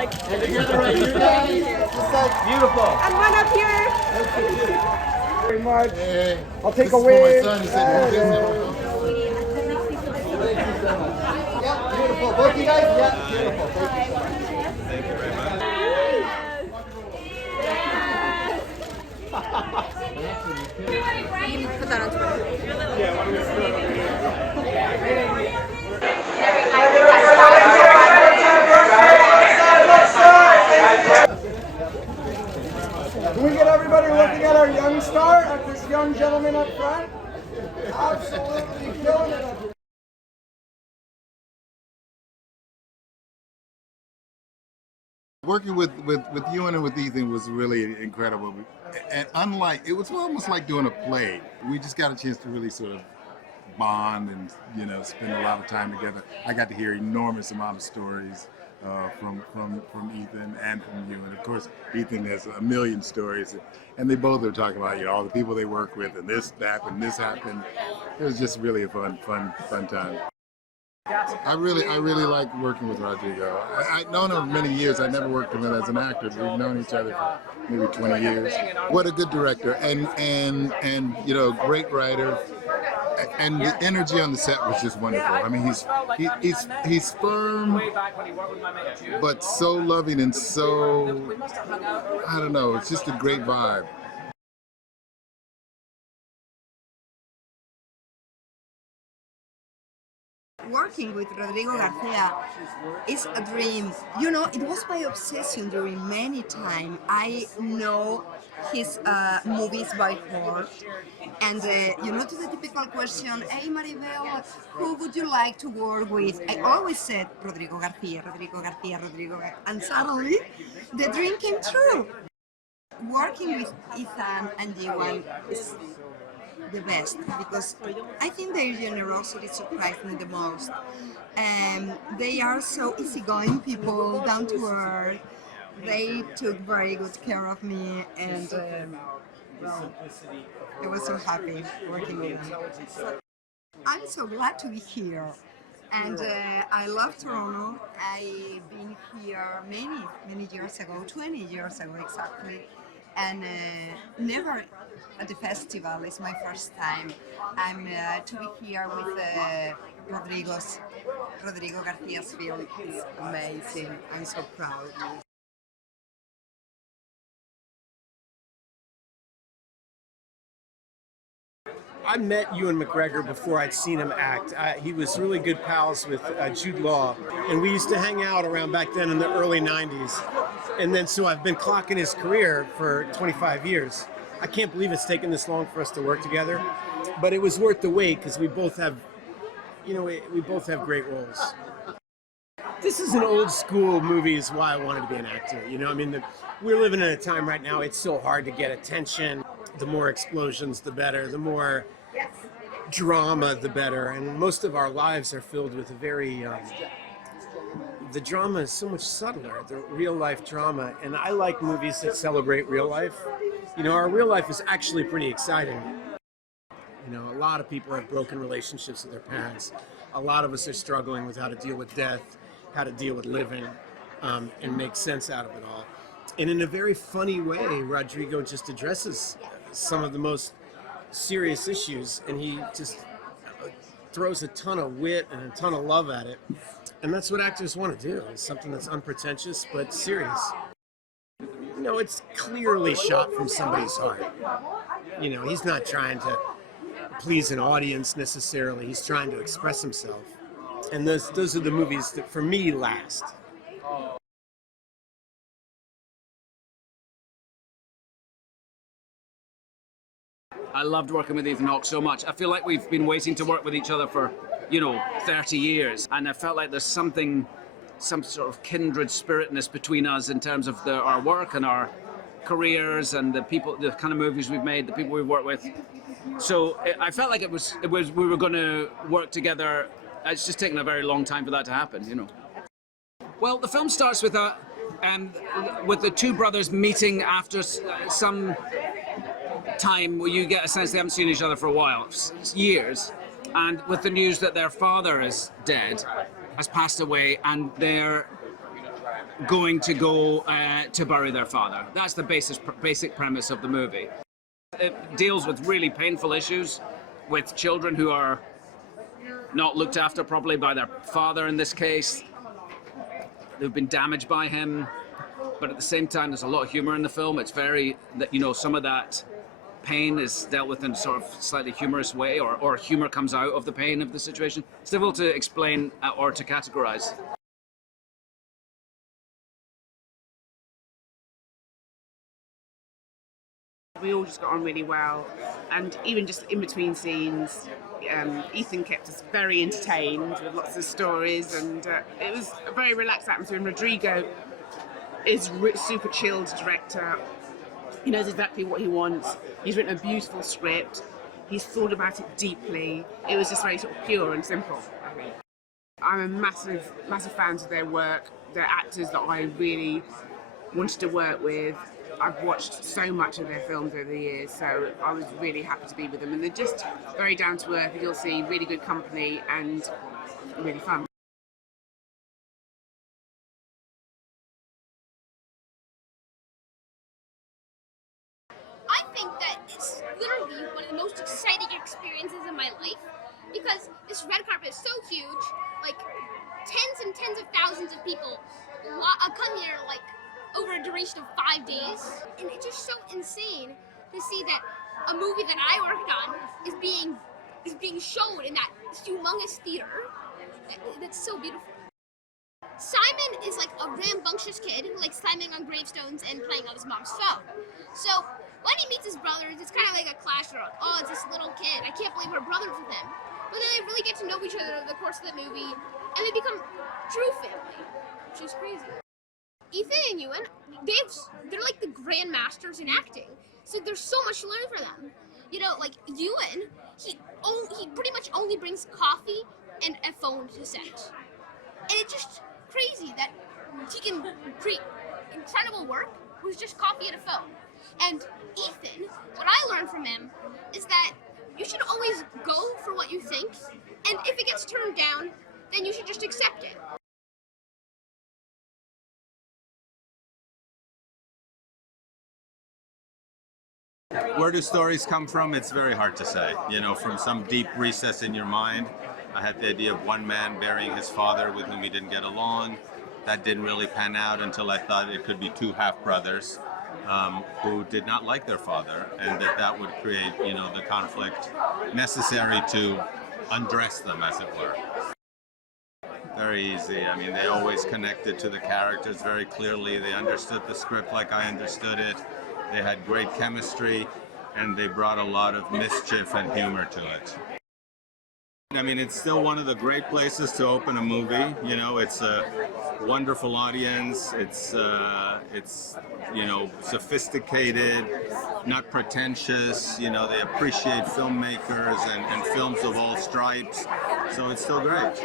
like. And together right here, guys. Just like beautiful. And one up here. Very much. Hey, I'll take this is away. for my son. He said, thank you so much. Yeah, beautiful. Both you guys? Yeah, beautiful. Thank you so much. Thank you very much. You can put that on Twitter. Yeah, what is Can we get everybody looking at our young star, at this young gentleman up front? Absolutely killing it up here. Working with Ewan and with Ethan was really incredible. And unlike, it was almost like doing a play. We just got a chance to really sort of bond and, you know, spend a lot of time together. I got to hear enormous amount of stories from Ethan and from Ewan. Of course, Ethan has a million stories, and they both are talking about, you know, all the people they work with, and this happened. It was just really a fun time. I really like working with Rodrigo. I've known him many years. I never worked with him as an actor, but we've known each other for maybe 20 years. What a good director, and you know, great writer. And the energy on the set was just wonderful. I mean, he's firm, but so loving and so, I don't know, it's just a great vibe. Working with Rodrigo García is a dream. You know, it was my obsession during many times. I know his movies by heart. And, you know, to the typical question, hey Maribel, who would you like to work with? I always said Rodrigo García, Rodrigo García, Rodrigo García. And suddenly, the dream came true. Working with Ethan and Ewan is the best, because I think their generosity surprised me the most. They are so easygoing people, down to earth. They took very good care of me, and well, I was so happy working with them. I'm so glad to be here, and I love Toronto. I've been here many years ago, 20 years ago exactly, and never at the festival. It's my first time. I'm to be here with Rodrigo Garcia's film. It's amazing. I'm so proud. I met Ewan McGregor before I'd seen him act. He was really good pals with Jude Law, and we used to hang out around back then in the early 90s. And then so I've been clocking his career for 25 years. I can't believe it's taken this long for us to work together, but it was worth the wait because we both have, you know, we both have great roles. This is an old school movie is why I wanted to be an actor. You know, I mean, we're living in a time right now, it's so hard to get attention. The more explosions, the better. The more drama, the better. And most of our lives are filled with a very, the drama is so much subtler, the real life drama. And I like movies that celebrate real life. You know, our real life is actually pretty exciting. You know, a lot of people have broken relationships with their parents. A lot of us are struggling with how to deal with death, how to deal with living, and make sense out of it all. And in a very funny way, Rodrigo just addresses some of the most serious issues, and he just throws a ton of wit and a ton of love at it. And that's what actors want to do, is something that's unpretentious but serious. You know, it's clearly shot from somebody's heart. You know, he's not trying to please an audience necessarily, he's trying to express himself. And those are the movies that, for me, last. I loved working with Ethan Hawke so much. I feel like we've been waiting to work with each other for, you know, 30 years. And I felt like there's some sort of kindred spiritness between us in terms of our work and our careers and the kind of movies we've made, the people we've worked with. So I felt like we were going to work together. It's just taken a very long time for that to happen, you know. Well, the film starts with the two brothers meeting after some time where you get a sense they haven't seen each other for a while, years, and with the news that their father is dead, has passed away, and they're going to go to bury their father. That's the basic premise of the movie. It deals with really painful issues with children who are not looked after properly by their father in this case. They've been damaged by him, but at the same time there's a lot of humor in the film. It's very, some of that pain is dealt with in sort of slightly humorous way, or humor comes out of the pain of the situation. It's difficult to explain or to categorize. We all just got on really well, and even just in between scenes, Ethan kept us very entertained with lots of stories, and it was a very relaxed atmosphere. And Rodrigo is super chilled director. He knows exactly what he wants. He's written a beautiful script. He's thought about it deeply. It was just very sort of pure and simple, I think. I'm a massive fan of their work. They're actors that I really wanted to work with. I've watched so much of their films over the years, so I was really happy to be with them. And they're just very down to earth, you'll see, really good company and really fun. I think that it's literally one of the most exciting experiences in my life, because this red carpet is so huge, like tens and tens of thousands of people come here like over a duration of 5 days, and it's just so insane to see that a movie that I worked on is being shown in that humongous theater. That's so beautiful. Simon is like a rambunctious kid who likes climbing on gravestones and playing on his mom's phone. So when he meets his brothers, it's kind of like a clash. They're like, oh, it's this little kid. I can't believe we're brothers with him. But then they really get to know each other over the course of the movie, and they become true family, which is crazy. Ethan and Ewan, they're like the grandmasters in acting. So there's so much to learn from them. You know, like Ewan, he pretty much only brings coffee and a phone to set. And it's just crazy that he can create incredible work with just coffee and a phone. And Ethan, what I learned from him is that you should always go for what you think, and if it gets turned down, then you should just accept it. Where do stories come from? It's very hard to say. You know, from some deep recess in your mind. I had the idea of one man burying his father with whom he didn't get along. That didn't really pan out until I thought it could be two half-brothers who did not like their father, and that would create, you know, the conflict necessary to undress them, as it were. Very easy. I mean, they always connected to the characters very clearly. They understood the script like I understood it. They had great chemistry, and they brought a lot of mischief and humor to it. I mean, it's still one of the great places to open a movie. You know, it's a wonderful audience. It's you know, sophisticated, not pretentious. You know, they appreciate filmmakers and films of all stripes. So it's still great.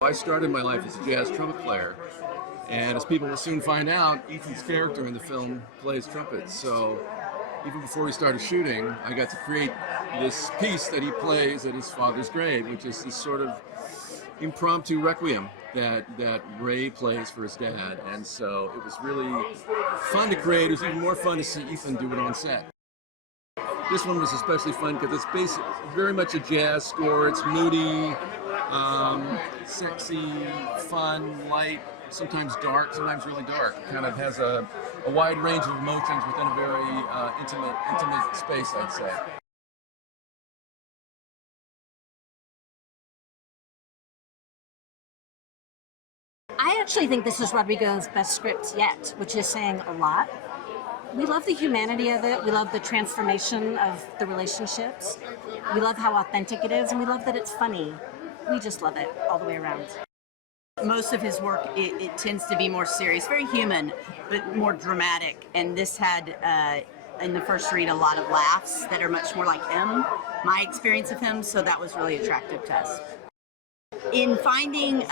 I started my life as a jazz trumpet player, and as people will soon find out, Ethan's character in the film plays trumpet. So even before we started shooting, I got to create this piece that he plays at his father's grave, which is this sort of impromptu requiem that Ray plays for his dad. And so it was really fun to create. It was even more fun to see Ethan do it on set. This one was especially fun because it's very much a jazz score. It's moody, sexy, fun, light, sometimes dark, sometimes really dark. It kind of has a wide range of emotions within a very intimate space, I'd say. I actually think this is Rodrigo's best script yet, which is saying a lot. We love the humanity of it. We love the transformation of the relationships. We love how authentic it is, and we love that it's funny. We just love it all the way around. Most of his work, it tends to be more serious, very human, but more dramatic. And this had, in the first read, a lot of laughs that are much more like him, my experience of him, so that was really attractive to us. In finding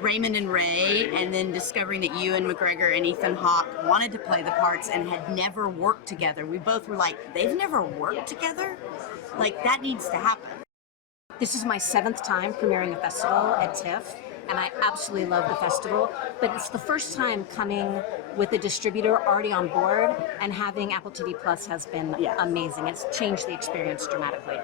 Raymond and Ray, and then discovering that Ewan McGregor and Ethan Hawke wanted to play the parts and had never worked together, we both were like, they've never worked together? Like, that needs to happen. This is my 7th time premiering a festival at Tiff, and I absolutely love the festival, but it's the first time coming with a distributor already on board, and having Apple TV Plus has been amazing. It's changed the experience dramatically.